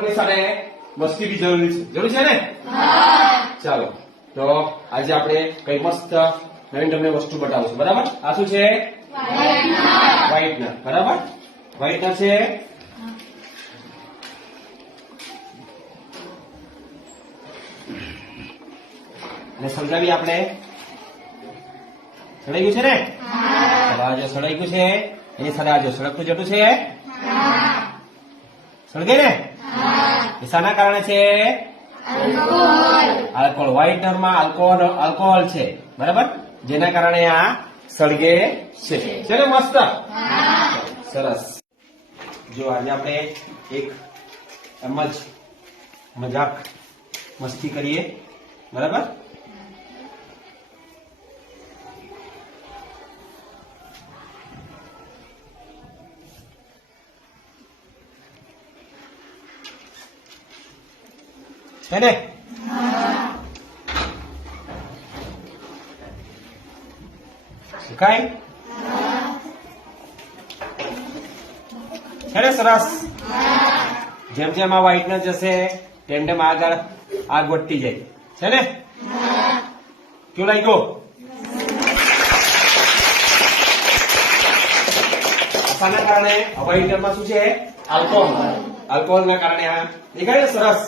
લોકોની સાથે મસ્તી બી જરૂરી છે. જરૂર છે ને? ચાલો તો આજે આપણે કઈ મસ્ત નવીન તમને વસ્તુ બતાવશું. બરાબર? આ શું છે? વ્હાઇટનર. બરાબર? વ્હાઇટનર છે. અને સમજાવી આપણે. સડાઈ ગયું છે ને? ચલો આ જો સડાઈ ગયું છે એની સાથે આ જો સળગતું જતું છે. સળગે ને? એ શાના કારણે છે? આલ્કોહોલ. વ્હાઇટનરમાં આલ્કોહોલ છે. બરાબર? જેના કારણે આ સળગે છે. છે ને મસ્ત? સરસ. જો આજે આપણે એક એમ જ મજાક મસ્તી કરીએ. બરાબર? है ने? શીખાય? છે ને? સરસ. જેમ જેમ આ વ્હાઇટનર જશે તેમ તેમ આગળ આગ વધતી જાય. છે ને? કેવું લાગ્યું? આના કારણે વ્હાઇટનરમાં શું છે? આલ્કોહોલ. આલ્કોહોલ ના કારણે આ દેખાય ને? સરસ.